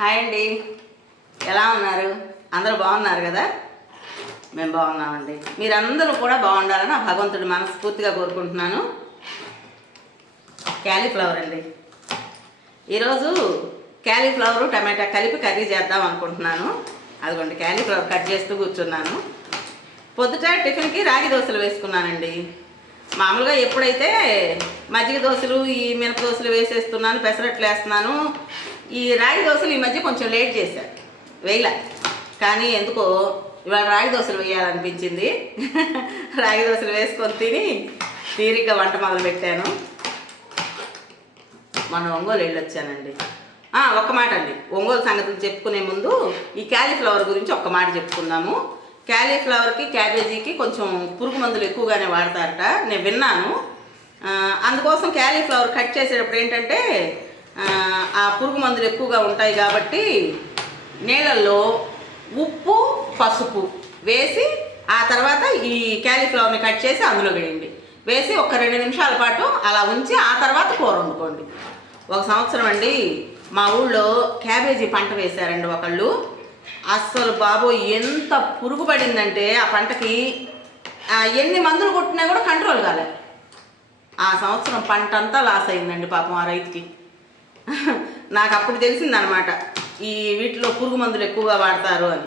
Hi అండి. ఎలా ఉన్నారు? అందరూ బాగున్నారు కదా? మేము బాగున్నామండి. మీరందరూ కూడా బాగుండాలని ఆ భగవంతుడు మనస్ఫూర్తిగా కోరుకుంటున్నాను. క్యాలీఫ్లవర్ అండి. ఈరోజు క్యాలీఫ్లవరు టమాటా కలిపి కర్రీ చేద్దాం అనుకుంటున్నాను. అదిగోండి క్యాలీఫ్లవర్ కట్ చేస్తూ కూర్చున్నాను. పొద్దుట టిఫిన్కి రాగి దోశలు వేసుకున్నానండి. మామూలుగా ఎప్పుడైతే మజ్జిగ దోశలు ఈ మినప దోశలు వేసేస్తున్నాను పెసరట్లు వేస్తున్నాను ఈ రాగి దోశలు ఈ మధ్య కొంచెం లేట్ చేశాను వేయలే. కానీ ఎందుకో ఇవాళ రాగి దోశలు వేయాలనిపించింది. రాగి దోశలు వేసుకొని తిని తీరిగ్గా వంట మొదలు పెట్టాను. మన ఒంగోలు వెళ్ళొచ్చానండి. ఒక్క మాట అండి. ఒంగోలు సంగతులు చెప్పుకునే ముందు ఈ క్యాలీఫ్లవర్ గురించి ఒక్క మాట చెప్పుకుందాము. క్యాలీఫ్లవర్కి క్యాబేజీకి కొంచెం పురుగు మందులు ఎక్కువగానే వాడతారట. నేను విన్నాను. అందుకోసం క్యాలీఫ్లవర్ కట్ చేసేటప్పుడు ఏంటంటే ఆ, పురుగు మందులు ఎక్కువగా ఉంటాయి కాబట్టి నీళ్ళల్లో ఉప్పు పసుపు వేసి ఆ తర్వాత ఈ క్యాలీఫ్లవర్ని కట్ చేసి అందులో వేయండి. వేసి ఒక రెండు నిమిషాల పాటు అలా ఉంచి ఆ తర్వాత కూర వండుకోండి. ఒక సంవత్సరం అండి మా ఊళ్ళో క్యాబేజీ పంట వేశారండి ఒకళ్ళు. అస్సలు బాబో ఎంత పురుగు పడిందంటే ఆ పంటకి ఎన్ని మందులు కొట్టినా కూడా కంట్రోల్ కాలే. ఆ సంవత్సరం పంట అంతా లాస్ అయిందండి పాపం ఆ రైతుకి. నాకు అప్పుడు తెలిసిందనమాట ఈ వీటిలో పురుగు మందులు ఎక్కువగా వాడతారు అని.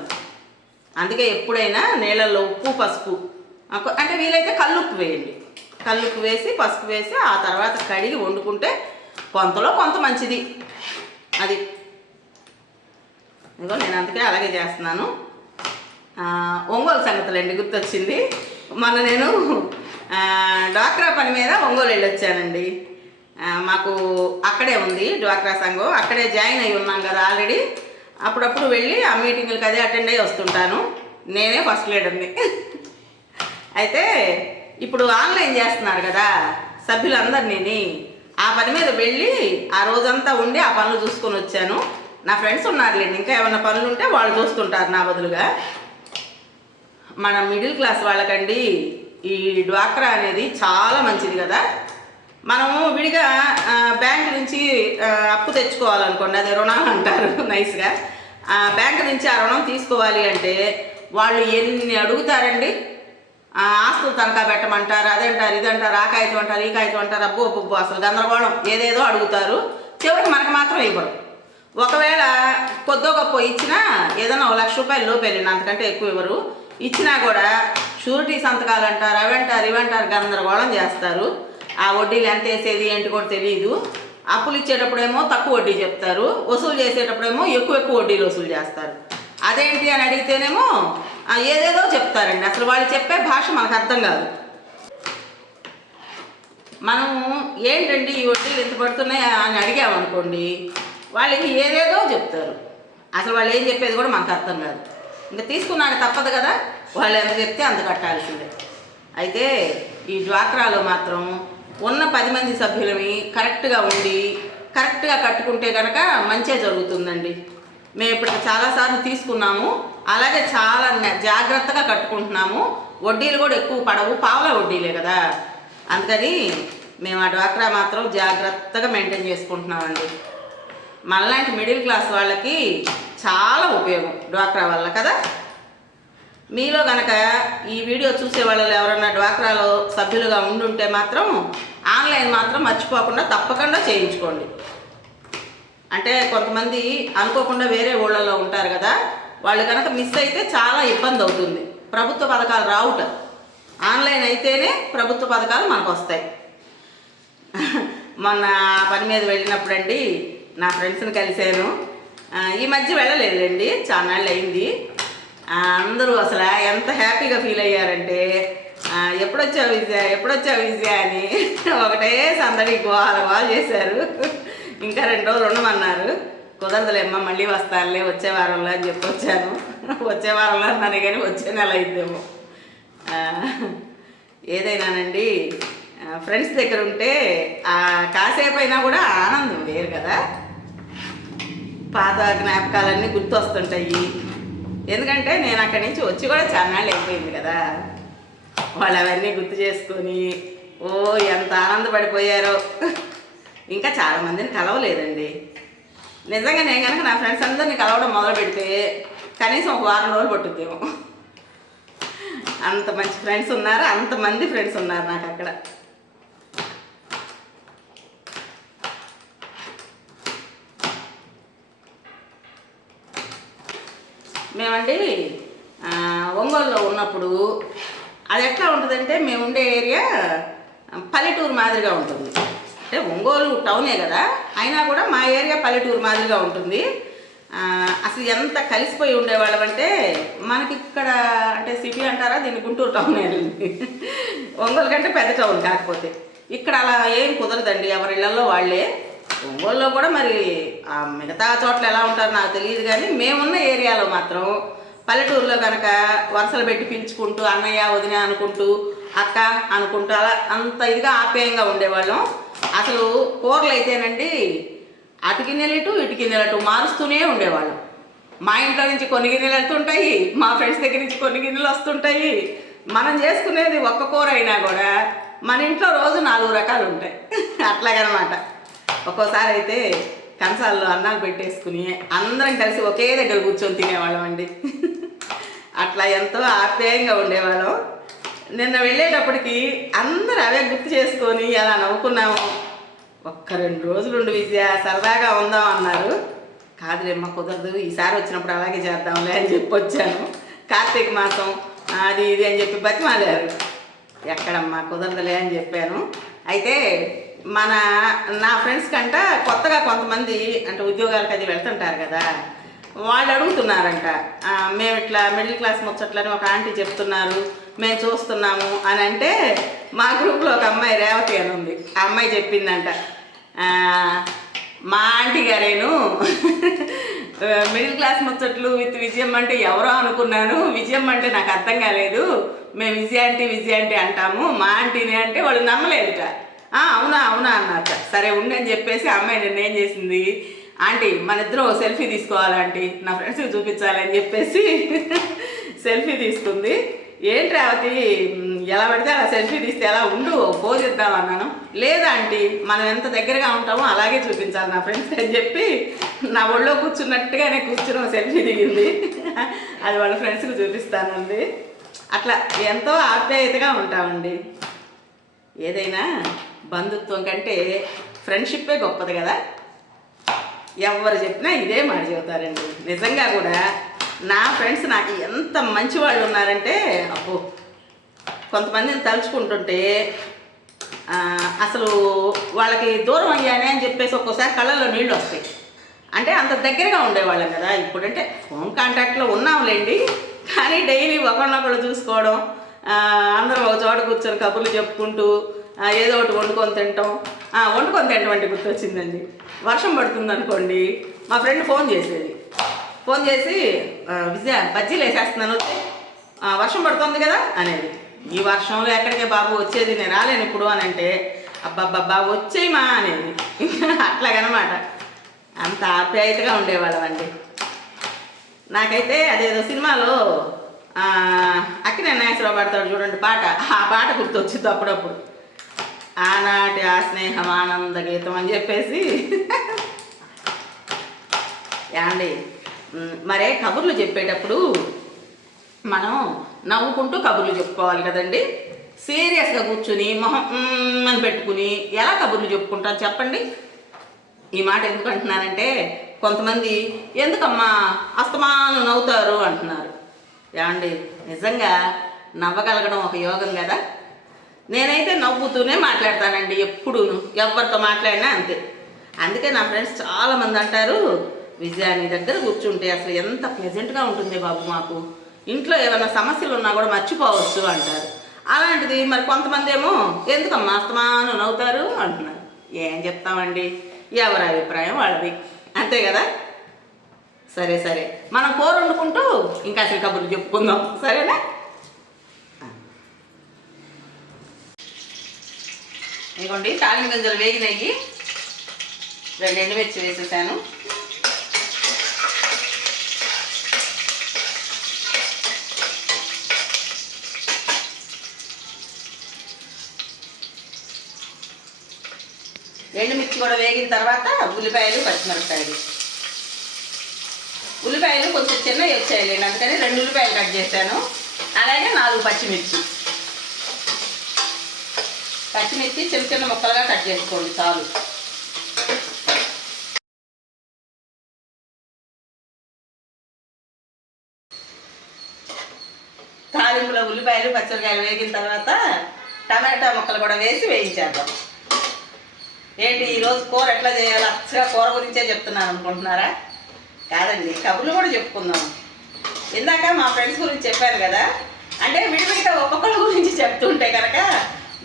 అందుకే ఎప్పుడైనా నీళ్ళల్లో ఉప్పు పసుపు అంటే వీలైతే కల్లుప్పు వేయండి. కల్లుప్పు వేసి పసుపు వేసి ఆ తర్వాత కడిగి వండుకుంటే కొంతలో కొంత మంచిది. అది. ఇదిగో నేను అందుకే అలాగే చేస్తున్నాను. ఒంగోలు సంగతులండి గుర్తొచ్చింది. మొన్న నేను ఆ, డ్వాక్రా పని మీద ఒంగోలు వెళ్ళొచ్చానండి. వచ్చానండి మాకు అక్కడే ఉంది డ్వాక్రా సంఘం. అక్కడే జాయిన్ అయి ఉన్నాం కదా ఆల్రెడీ. అప్పుడప్పుడు వెళ్ళి ఆ మీటింగ్లకు అదే అటెండ్ అయ్యి వస్తుంటాను. నేనే ఫస్ట్ లీడర్ని. అయితే ఇప్పుడు ఆన్లైన్ చేస్తున్నారు కదా సభ్యులందరినీ ఆ పని మీద వెళ్ళి ఆ రోజంతా ఉండి ఆ పనులు చూసుకొని వచ్చాను. నా ఫ్రెండ్స్ ఉన్నారులేండి ఇంకా ఏమైనా పనులు ఉంటే వాళ్ళు చూస్తుంటారు నా బదులుగా. మన మిడిల్ క్లాస్ వాళ్ళకండి ఈ డ్వాక్రా అనేది చాలా మంచిది కదా. మనము విడిగా బ్యాంక్ నుంచి అప్పు తెచ్చుకోవాలనుకోండి అది రుణాలు అంటారు నైస్గా ఆ, బ్యాంక్ నుంచి ఆ రుణం తీసుకోవాలి అంటే వాళ్ళు ఎన్ని అడుగుతారండి? ఆస్తులు తనఖా పెట్టమంటారు అదంటారు ఇదంటారు ఆ కాగితం అంటారు ఈ కాగితం అంటారు అబ్బో అబ్బో అసలు గందరగోళం. ఏదేదో అడుగుతారు చివరికి మనకు మాత్రం ఇవ్వరు. ఒకవేళ కొద్దో గొప్ప ఇచ్చినా ఏదైనా ఒక లక్ష రూపాయలు లోపు అంతకంటే ఎక్కువ ఇవ్వరు. ఇచ్చినా కూడా షూరిటీ సంతకాలు అంటారు అవంటారు ఇవంటారు గందరగోళం చేస్తారు. ఆ వడ్డీలు ఎంత వేసేది ఏంటి కూడా తెలియదు అప్పులు ఇచ్చేటప్పుడేమో తక్కువ వడ్డీ చెప్తారు. వసూలు చేసేటప్పుడేమో ఎక్కువ ఎక్కువ వడ్డీలు వసూలు చేస్తారు. అదేంటి అని అడిగితేనేమో ఏదేదో చెప్తారండి. అసలు వాళ్ళు చెప్పే భాష మనకు అర్థం కాదు. మనం ఏంటండి ఈ వడ్డీలు ఎంత పడుతున్నాయి అని అడిగామనుకోండి వాళ్ళకి ఏదేదో చెప్తారు. అసలు వాళ్ళు ఏం చెప్పేది కూడా మనకు అర్థం కాదు. ఇంకా తీసుకున్నాక తప్పదు కదా. వాళ్ళు ఎంత చెప్తే అంత కట్టాల్సిందే. అయితే ఈ డ్వాక్రాలో మాత్రం ఉన్న పది మంది సభ్యులమి కరెక్ట్గా ఉండి కరెక్ట్గా కట్టుకుంటే కనుక మంచిగా జరుగుతుందండి. మేము ఇప్పుడు చాలాసార్లు తీసుకున్నాము. అలాగే చాలా జాగ్రత్తగా కట్టుకుంటున్నాము. వడ్డీలు కూడా ఎక్కువ పడవు. పావుల వడ్డీలే కదా. అందుకని మేము ఆ డ్వాక్రా మాత్రం జాగ్రత్తగా మెయింటైన్ చేసుకుంటున్నామండి. మనలాంటి మిడిల్ క్లాస్ వాళ్ళకి చాలా ఉపయోగం డ్వాక్రా వల్ల కదా. మీలో కనుక ఈ వీడియో చూసే వాళ్ళు ఎవరైనా డ్వాక్రాలో సభ్యులుగా ఉండుంటే మాత్రం ఆన్లైన్ మాత్రం మర్చిపోకుండా తప్పకుండా చేయించుకోండి. అంటే కొంతమంది అనుకోకుండా వేరే ఊళ్ళల్లో ఉంటారు కదా వాళ్ళు కనుక మిస్ అయితే చాలా ఇబ్బంది అవుతుంది. ప్రభుత్వ పథకాలు రావుట. ఆన్లైన్ అయితేనే ప్రభుత్వ పథకాలు మనకు వస్తాయి. మొన్న పని మీద వెళ్ళినప్పుడండి నా ఫ్రెండ్స్ని కలిశాను. ఈ మధ్య వెళ్ళలేదండి చాన్నాళ్ళు అయింది అందరూ అసలు ఎంత హ్యాపీగా ఫీల్ అయ్యారంటే ఎప్పుడొచ్చా ఎప్పుడొచ్చావు విజయ? ఎప్పుడొచ్చావు విజయ అని ఒకటే సందడి గోహాల గోహాలు చేశారు. ఇంకా రెండు రోజులు ఉండమన్నారు. కుదరదులేమ్మా మళ్ళీ వస్తానులే వచ్చే వారంలో అని చెప్పి వచ్చాను. వచ్చే వారంలో అన్నాను కానీ వచ్చే నెల అయిద్దేమో. ఏదైనానండి ఫ్రెండ్స్ దగ్గర ఉంటే ఆ కాసేపు అయినా కూడా ఆనందం వేరు కదా. పాత జ్ఞాపకాలన్నీ గుర్తొస్తుంటాయి. ఎందుకంటే నేను అక్కడి నుంచి వచ్చి కూడా చాన్నాళ్ళు అయిపోయింది కదా. వాళ్ళు అవన్నీ గుర్తు చేసుకొని ఓ ఎంత ఆనందపడిపోయారో. ఇంకా చాలామందిని కలవలేదండి. నిజంగా నేను కనుక నా ఫ్రెండ్స్ అందరిని కలవడం మొదలు పెడితే కనీసం ఒక వారం రోజులు పట్టుద్దేమో. అంత మంచి ఫ్రెండ్స్ ఉన్నారు అంతమంది ఫ్రెండ్స్ ఉన్నారు నాకు అక్కడ. మేమండి ఒంగోలులో ఉన్నప్పుడు అది ఎట్లా ఉంటుందంటే మేము ఉండే ఏరియా పల్లెటూరు మాదిరిగా ఉంటుంది. అంటే ఒంగోలు టౌనే కదా అయినా కూడా మా ఏరియా పల్లెటూరు మాదిరిగా ఉంటుంది. అసలు ఎంత కలిసిపోయి ఉండేవాళ్ళం అంటే మనకి ఇక్కడ అంటే సిటీ అంటారా దీన్ని గుంటూరు టౌన్ అండి. ఒంగోలు కంటే పెద్ద టౌన్ కాకపోతే. ఇక్కడ అలా ఏం కుదరదండి ఎవరి ఇళ్ళల్లో వాళ్ళే. ఒంగోలులో కూడా మరి ఆ మిగతా చోట్ల ఎలా ఉంటారో నాకు తెలియదు కానీ మేమున్న ఏరియాలో మాత్రం పల్లెటూరులో కనుక వరుసలు పెట్టి పిలుచుకుంటూ అన్నయ్య వదిన అనుకుంటూ అక్క అనుకుంటూ అలా అంత ఇదిగా ఆప్యాయంగా ఉండేవాళ్ళం. అసలు కూరలు అయితేనండి అటు గిన్నెలు ఇటు ఇటు మారుస్తూనే ఉండేవాళ్ళం. మా ఇంట్లో నుంచి కొన్ని గిన్నెలు వెళ్తుంటాయి మా ఫ్రెండ్స్ దగ్గర నుంచి కొన్ని గిన్నెలు వస్తుంటాయి. మనం చేసుకునేది ఒక్క కూర అయినా కూడా మన ఇంట్లో రోజు నాలుగు రకాలు ఉంటాయి. అట్లాగనమాట. ఒక్కోసారి అయితే కంచాల్లో అన్నాలు పెట్టేసుకుని అందరం కలిసి ఒకే దగ్గర కూర్చొని తినేవాళ్ళం అండి. అట్లా ఎంతో ఆప్యాయంగా ఉండేవాళ్ళం. నిన్న వెళ్ళేటప్పటికి అందరూ అవే గుర్తు చేసుకొని అలా నవ్వుకున్నాము. ఒక్క రెండు రోజులు ఉండి విజయ సరదాగా ఉందాం అన్నారు. కాదులేమ్మ కుదరదు ఈసారి వచ్చినప్పుడు అలాగే చేద్దాంలే అని చెప్పి వచ్చాను. కార్తీక మాసం అది ఇది అని చెప్పి బతిమాలారు. ఎక్కడమ్మా కుదరదులే అని చెప్పాను. అయితే మన నా ఫ్రెండ్స్ కంట కొత్తగా కొంతమంది అంటే ఉద్యోగాలకు అది వెళ్తుంటారు కదా వాళ్ళు అడుగుతున్నారంట మేము ఇట్లా మిడిల్ క్లాస్ ముచ్చట్లని ఒక ఆంటీ చెప్తున్నారు మేము చూస్తున్నాము అని అంటే మా గ్రూప్లో ఒక అమ్మాయి రేవతి అని ఉంది. ఆ అమ్మాయి చెప్పిందంట మా ఆంటీ గారేను మిడిల్ క్లాస్ ముచ్చట్లు విత్ విజయం అంటే ఎవరో అనుకున్నాను విజయం అంటే నాకు అర్థం కాలేదు మేము విజయ ఆంటీ విజయ ఆంటీ అంటాము మా ఆంటీని అంటే వాళ్ళు నమ్మలేదుట. అవునా అవునా అన్నట సరే ఉండని చెప్పేసి అమ్మాయి నిన్న ఏం చేసింది? ఆంటీ మన ఇద్దరం సెల్ఫీ తీసుకోవాలంటీ నా ఫ్రెండ్స్కి చూపించాలని చెప్పేసి సెల్ఫీ తీసుకుంది. ఏంటి రేవతి ఎలా పడితే అలా సెల్ఫీ తీస్తే ఎలా ఉండు పోజ్ ఇద్దాం అన్నాను. లేదా ఆంటీ మనం ఎంత దగ్గరగా ఉంటామో అలాగే చూపించాలి నా ఫ్రెండ్స్ అని చెప్పి నా ఒళ్ళో కూర్చున్నట్టుగానే కూర్చుని సెల్ఫీ దిగింది. అది వాళ్ళ ఫ్రెండ్స్కి చూపిస్తానండి అట్లా ఎంతో ఆప్యాయతగా ఉంటామండి. ఏదైనా బంధుత్వం కంటే ఫ్రెండ్షిప్పే గొప్పది కదా? ఎవరు చెప్పినా ఇదే మాట చెబుతారండి. నిజంగా కూడా నా ఫ్రెండ్స్ నాకు ఎంత మంచి వాళ్ళు ఉన్నారంటే అబ్బో కొంతమందిని తలుచుకుంటుంటే అసలు వాళ్ళకి దూరం అయ్యానే అని చెప్పేసి ఒక్కోసారి కళ్ళల్లో నీళ్ళు వస్తాయి. అంటే అంత దగ్గరగా ఉండేవాళ్ళం కదా. ఇప్పుడంటే ఫోన్ కాంటాక్ట్లో ఉన్నాంలేండి. కానీ డైలీ ఒకరినొకరు చూసుకోవడం అందరం ఒక చోట కూర్చొని కబుర్లు చెప్పుకుంటూ ఏదో ఒకటి వండుకొని తింటాం. వండుకొని తింటాం అంటే గుర్తొచ్చిందండి. వర్షం పడుతుంది అనుకోండి మా ఫ్రెండ్ ఫోన్ చేసేది. ఫోన్ చేసి విజయ బజ్జీలు వేసేస్తున్నాను వర్షం పడుతుంది కదా? అనేది. ఈ వర్షంలో ఎక్కడికే బాబు వచ్చేది నేను రాలేను ఇప్పుడు అని అంటే అబ్బాబ్బా వచ్చేయమా అనేది. అట్లాగనమాట. అంత ఆప్యాయతగా ఉండేవాళ్ళం అండి. నాకైతే అదేదో సినిమాలో అక్కినే నాగేశ్వరరావు పాడతాడు చూడండి పాట. ఆ పాట గుర్తొచ్చింది అప్పుడప్పుడు. ఆనాటి ఆ స్నేహం ఆనంద గీతం అని చెప్పేసి. యాండి మరే కబుర్లు చెప్పేటప్పుడు మనం నవ్వుకుంటూ కబుర్లు చెప్పుకోవాలి కదండి. సీరియస్గా కూర్చుని మొహం అని పెట్టుకుని ఎలా కబుర్లు చెప్పుకుంటారు చెప్పండి? ఈ మాట ఎందుకు అంటున్నానంటే కొంతమంది ఎందుకమ్మా అస్తమాను నవ్వుతారు అంటున్నారు. ఏమండి? నిజంగా నవ్వగలగడం ఒక యోగం కదా? నేనైతే నవ్వుతూనే మాట్లాడతానండి ఎప్పుడూను. ఎవరితో మాట్లాడినా అంతే. అందుకే నా ఫ్రెండ్స్ చాలామంది అంటారు విజయాన్ని దగ్గర కూర్చుంటే అసలు ఎంత ప్లెజెంట్గా ఉంటుంది బాబు మాకు. ఇంట్లో ఏమైనా సమస్యలు ఉన్నా కూడా మర్చిపోవచ్చు అంటారు. అలాంటిది మరి కొంతమంది ఏమో ఎందుకమ్మా అస్తమానం నవ్వుతారు? అంటున్నారు. ఏం చెప్తామండి? ఎవరి అభిప్రాయం వాళ్ళది. అంతే కదా? సరే సరే. మనం కూర వండుకుంటూ ఇంకా అసలు కబుర్లు చెప్పుకుందాం. సరేనా? ఇదిగోండి తాలింపు గింజలు వేగినాయి. రెండు ఎండుమిర్చి వేసేసాను. ఎండుమిర్చి కూడా వేగిన తర్వాత ఉల్లిపాయలు పచ్చిమిరపకాయలు. ఉల్లిపాయలు కొంచెం చిన్నవి వచ్చాయిలేండి అందుకని రెండు ఉల్లిపాయలు కట్ చేశాను. అలాగే నాలుగు పచ్చిమిర్చి. పచ్చిమిర్చి చిన్న చిన్న ముక్కలుగా కట్ చేసుకోండి చాలు. తాలింపులో ఉల్లిపాయలు పచ్చిమిరకాయలు వేగిన తర్వాత టమాటా ముక్కలు కూడా వేసి వేయించేద్దాం. ఏంటి ఈరోజు కూర ఎట్లా చేయాలి? అచ్చగా కూర గురించే చెప్తున్నాను అనుకుంటున్నారా? కాదండి కబుర్లు కూడా చెప్పుకుందాం. ఇందాక మా ఫ్రెండ్స్ గురించి చెప్పాను కదా అంటే విడివిడిగా ఒక్కొక్కరి గురించి చెప్తుంటే కనుక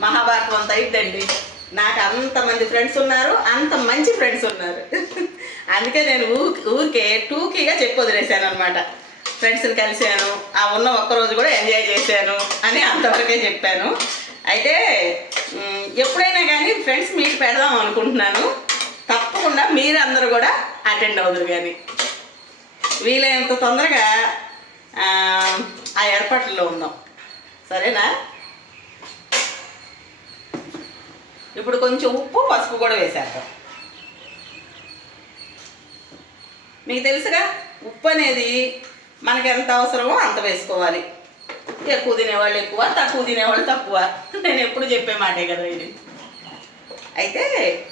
మహాభారతం అంత అయిద్దండి. నాకు అంతమంది ఫ్రెండ్స్ ఉన్నారు అంత మంచి ఫ్రెండ్స్ ఉన్నారు. అందుకే నేను ఊ ఊరికే టూకీగా చెప్పు వదిలేసాను అనమాట ఫ్రెండ్స్ని కలిశాను ఆ ఉన్న ఒక్కరోజు కూడా ఎంజాయ్ చేశాను అని అంతవరకే చెప్పాను. అయితే ఎప్పుడైనా కానీ ఫ్రెండ్స్ మీట్ పెడదాం అనుకుంటున్నాను. తప్పకుండా మీరందరూ కూడా అటెండ్ అవుదురు కానీ వీలైనంత తొందరగా ఆ, ఆ ఏర్పాట్లలో ఉందాం. సరేనా? ఇప్పుడు కొంచెం ఉప్పు పసుపు కూడా వేసేద్దాం. మీకు తెలుసుగా? ఉప్పు అనేది మనకి ఎంత అవసరమో అంత వేసుకోవాలి. ఎక్కువ తినేవాళ్ళు ఎక్కువ తక్కువ తినేవాళ్ళు తక్కువ. నేను ఎప్పుడు చెప్పే మాటే కదా ఇది. అయితే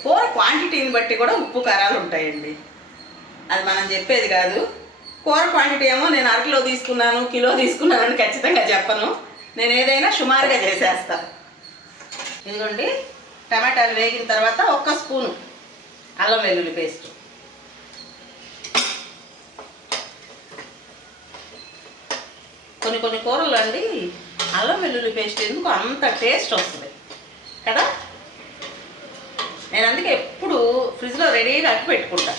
కూర క్వాంటిటీని బట్టి కూడా ఉప్పు కారాలు ఉంటాయండి. అది మనం చెప్పేది కాదు. కూర క్వాంటిటీ ఏమో నేను అరకిలో తీసుకున్నాను కిలో తీసుకున్నానని ఖచ్చితంగా చెప్పను. నేను ఏదైనా సుమారుగా చేసేస్తాను ఇదిగోండి. టమాటాలు వేగిన తర్వాత ఒక్క స్పూను అల్లం వెల్లుల్లి పేస్ట్. కొన్ని కొన్ని కూరలు అండి అల్లం వెల్లుల్లి పేస్ట్ ఎందుకు అంత టేస్ట్ వస్తుంది కదా? నేను అందుకే ఎప్పుడు ఫ్రిడ్జ్లో రెడీగా అట్టు పెట్టుకుంటా.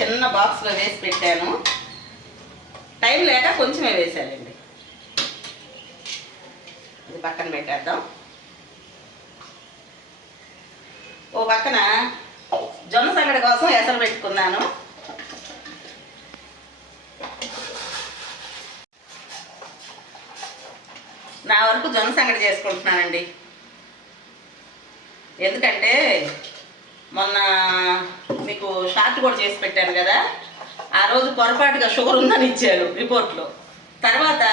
చిన్న బాక్స్లో వేసి పెట్టాను. టైం లేక కొంచెమే వేసానండి. ఇది పక్కన పెట్టేద్దాం. ఓ పక్కన జొన్న సంగడి కోసం ఎసరు పెట్టుకున్నాను. నా వరకు జొన్న సంగడి చేసుకుంటున్నానండి. ఎందుకంటే మొన్న మీకు షార్ట్ కూడా చేసి పెట్టాను కదా ఆ రోజు పొరపాటుగా షుగర్ ఉందని ఇచ్చారు రిపోర్ట్లో. తర్వాత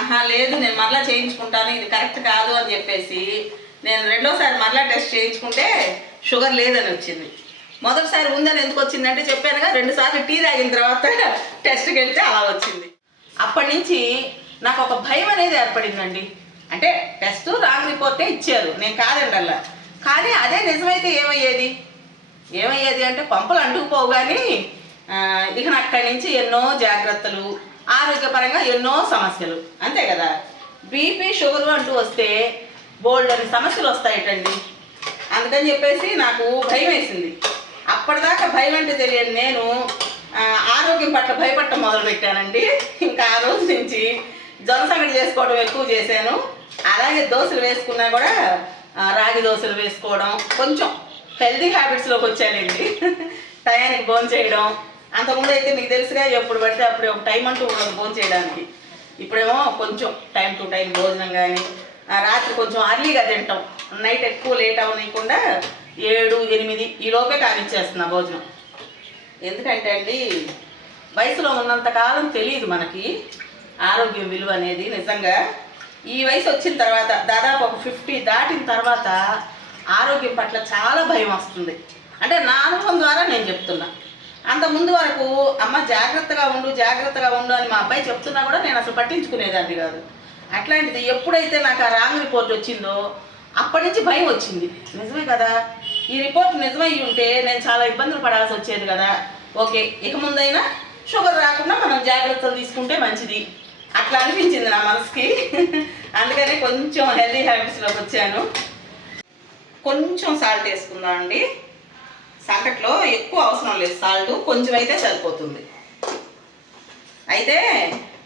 ఆహా లేదు నేను మరలా చేయించుకుంటాను ఇది కరెక్ట్ కాదు అని చెప్పేసి నేను రెండోసారి మరలా టెస్ట్ చేయించుకుంటే షుగర్ లేదని వచ్చింది. మొదటిసారి ఉందని ఎందుకు వచ్చిందంటే చెప్పానుగా రెండు సార్లు టీ తాగిన తర్వాత టెస్ట్కి వెళ్తే అలా వచ్చింది. అప్పటి నుంచి నాకు ఒక భయం అనేది ఏర్పడిందండి. అంటే టెస్ట్ రాంగ్ రిపోర్టే ఇచ్చారు నేను కాదండి అలా. కానీ అదే నిజమైతే ఏమయ్యేది? ఏమయ్యేది అంటే పంపలు అంటుకుపోవు కానీ ఇక నా అక్కడి నుంచి ఎన్నో జాగ్రత్తలు ఆరోగ్యపరంగా ఎన్నో సమస్యలు. అంతే కదా? బీపీ షుగర్ అంటూ వస్తే బోల్డ్ అనే సమస్యలు వస్తాయటండి. అందుకని చెప్పేసి నాకు భయం వేసింది అప్పటిదాకా భయం అంటే తెలియని నేను ఆరోగ్యం పట్ల భయపడటం మొదలుపెట్టానండి. ఇంకా ఆ రోజు నుంచి జొన్న సంగటి చేసుకోవడం ఎక్కువ చేశాను. అలాగే దోశలు వేసుకున్నా కూడా రాగి దోశలు వేసుకోవడం కొంచెం హెల్తీ హ్యాబిట్స్లోకి వచ్చానండి. టయానికి భోజనం చేయడం అంతకుముందు అయితే మీకు తెలుసుగా ఎప్పుడు పడితే అప్పుడు ఒక టైం అంటూ ఉండదు భోజనం చేయడానికి. ఇప్పుడేమో కొంచెం టైం టు టైం భోజనం కానీ రాత్రి కొంచెం అర్లీగా తింటాం. నైట్ ఎక్కువ లేట్ అవ్వనీయకుండా ఏడు ఎనిమిది ఈ లోపే కానిచ్చేస్తున్నా భోజనం. ఎందుకంటే అండి వయసులో ఉన్నంత కాలం తెలియదు మనకి ఆరోగ్యం విలువ అనేది నిజంగా. ఈ వయసు వచ్చిన తర్వాత దాదాపు ఒక ఫిఫ్టీ దాటిన తర్వాత ఆరోగ్యం పట్ల చాలా భయం వస్తుంది. అంటే నా అనుభవం ద్వారా నేను చెప్తున్నా. అంత ముందు వరకు అమ్మ జాగ్రత్తగా ఉండు జాగ్రత్తగా ఉండు అని మా అబ్బాయి చెప్తున్నా కూడా నేను అసలు పట్టించుకునేదాన్ని కాదు. అట్లాంటిది ఎప్పుడైతే నాకు ఆ రాంగ్ రిపోర్ట్ వచ్చిందో అప్పటి నుంచి భయం వచ్చింది. నిజమే కదా? ఈ రిపోర్ట్ నిజమై ఉంటే నేను చాలా ఇబ్బందులు పడాల్సి వచ్చేది కదా? ఓకే ఇక ముందైనా షుగర్ రాకుండా మనం జాగ్రత్తలు తీసుకుంటే మంచిది. అట్లా అనిపించింది నా మనసుకి. అందుకనే కొంచెం హెల్దీ హ్యాబిట్స్లోకి వచ్చాను. కొంచెం సాల్ట్ వేసుకుందాం అండి సంకట్లో ఎక్కువ అవసరం లేదు. సాల్ట్ కొంచెం అయితే సరిపోతుంది. అయితే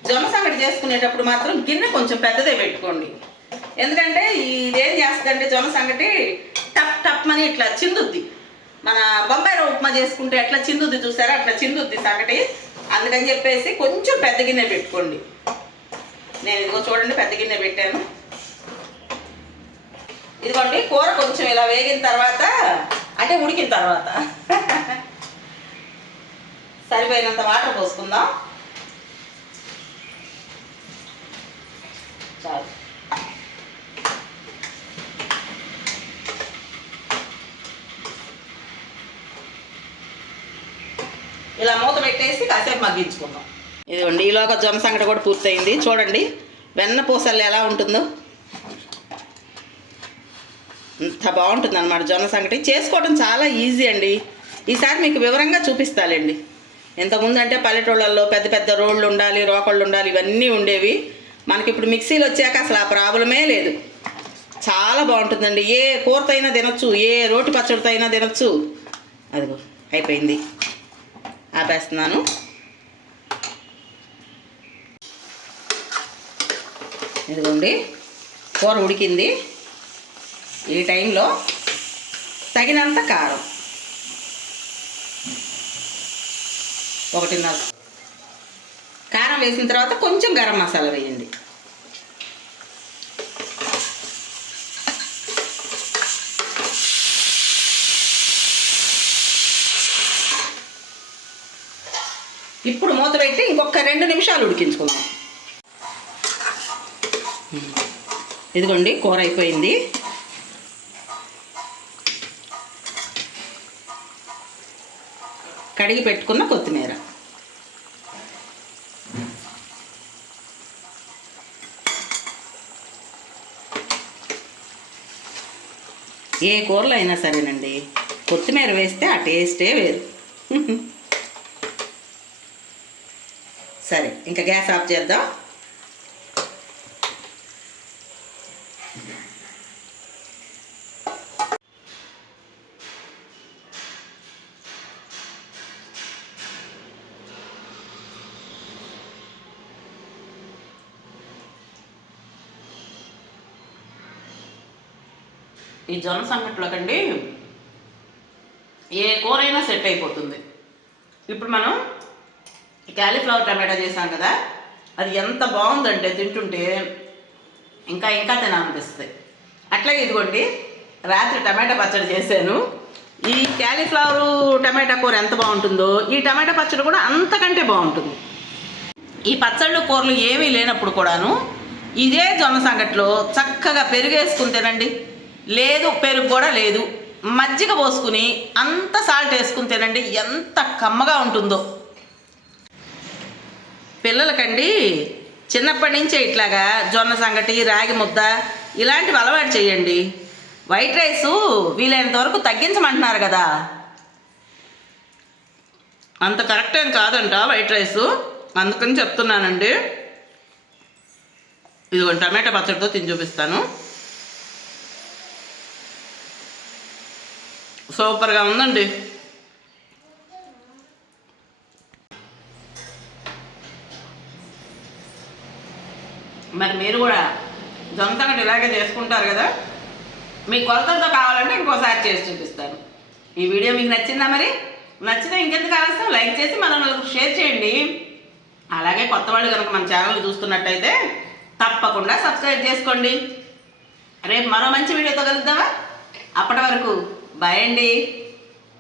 జొన్న సంగటి చేసుకునేటప్పుడు మాత్రం గిన్నె కొంచెం పెద్దదే పెట్టుకోండి. ఎందుకంటే ఇదేం చేస్తుందంటే జొన్న సంగటి టప్ టప్ అని ఇట్లా చిందుద్ది. మన బొంబాయి ఉప్మా చేసుకుంటే ఎట్లా చిందుద్ది చూసారా? అట్లా చిందుద్ది సంగటి అందుకని చెప్పేసి కొంచెం పెద్ద గిన్నె పెట్టుకోండి. నేను ఇదిగో చూడండి పెద్ద గిన్నె పెట్టాను. ఇదిగోండి కూర కొంచెం ఇలా వేగిన తర్వాత అంటే ఉడికిన తర్వాత. సరిపోయినంత వాటర్ పోసుకుందాం. చాలు. ఇలా మూత పెట్టేసి కాసేపు మగ్గించుకుందాం. ఇదిగోండి ఈలోగా జొన్న సంగటి కూడా పూర్తయింది. చూడండి వెన్న పూసలు ఎలా ఉంటుందో అంత బాగుంటుంది అనమాట జొన్న సంగటి. చేసుకోవడం చాలా ఈజీ అండి. ఈసారి మీకు వివరంగా చూపిస్తాలండి. ఇంతకుముందు అంటే పల్లెటూళ్ళల్లో పెద్ద పెద్ద రోళ్ళు ఉండాలి రోకళ్ళు ఉండాలి ఇవన్నీ ఉండేవి. మనకి ఇప్పుడు మిక్సీలు వచ్చాక అసలు ఆ ప్రాబ్లమే లేదు. చాలా బాగుంటుందండి. ఏ కూరతో అయినా తినొచ్చు ఏ రోటి పచ్చడితో అయినా తినొచ్చు. అదిగో అయిపోయింది. ఆపేస్తున్నాను. ఇదిగోండి కూర ఉడికింది. ఈ టైంలో తగినంత కారం. ఒకటిన్నర. కారం వేసిన తర్వాత కొంచెం గరం మసాలా వేయండి. ఇప్పుడు మూత పెట్టి ఇంకొక రెండు నిమిషాలు ఉడికించుకుందాం. ఇదిగోండి కూర అయిపోయింది. కడిగి పెట్టుకున్న కొత్తిమీర. ఏ కూరలో అయినా సరేనండి. కొత్తిమీర వేస్తే ఆ టేస్టే వేరు. సరే ఇంకా గ్యాస్ ఆఫ్ చేద్దాం. ఈ జొన్న సంగట్లోకండి ఏ కూర అయినా సెట్ అయిపోతుంది. ఇప్పుడు మనం క్యాలీఫ్లవర్ టమాటా చేసాం కదా అది ఎంత బాగుందంటే తింటుంటే ఇంకా ఇంకా తినాలనిపిస్తుంది. అట్లాగే ఇదిగోండి రాత్రి టమాటా పచ్చడి చేశాను. ఈ క్యాలీఫ్లవర్ టమాటా కూర ఎంత బాగుంటుందో ఈ టమాటా పచ్చడి కూడా అంతకంటే బాగుంటుంది. ఈ పచ్చళ్ళు కూరలు ఏమీ లేనప్పుడు కూడాను ఇదే జొన్న సంగట్లో చక్కగా పెరుగేసుకుని తినండి. లేదు పెరుగు కూడా లేదు. మజ్జిగ పోసుకుని అంత సాల్ట్ వేసుకుని తినండి ఎంత కమ్మగా ఉంటుందో. పిల్లలకండి చిన్నప్పటి నుంచే ఇట్లాగా జొన్న సంగటి రాగి ముద్ద ఇలాంటివి అలవాటు చేయండి. వైట్ రైస్ వీలైనంత వరకు తగ్గించమంటున్నారు కదా. అంత కరెక్ట్ ఏం కాదంట వైట్ రైస్ అందుకని చెప్తున్నానండి. ఇదిగో టమాటా పచ్చడితో తిని చూపిస్తాను. సూపర్గా ఉందండి. మరి మీరు కూడా జొంతకటి ఇలాగే చేసుకుంటారు కదా? మీ కొలతలతో కావాలంటే ఇంకోసారి చేసి చూపిస్తాను. ఈ వీడియో మీకు నచ్చిందా మరి? నచ్చితే ఇంకెందుకు ఆలస్యం? లైక్ చేసి మనం నలుగురు షేర్ చేయండి. అలాగే కొత్త వాళ్ళు కనుక మన ఛానల్ చూస్తున్నట్టయితే తప్పకుండా సబ్స్క్రైబ్ చేసుకోండి. రేపు మరో మంచి వీడియోతో కలుద్దామా? అప్పటి వరకు బాయ్ అండి.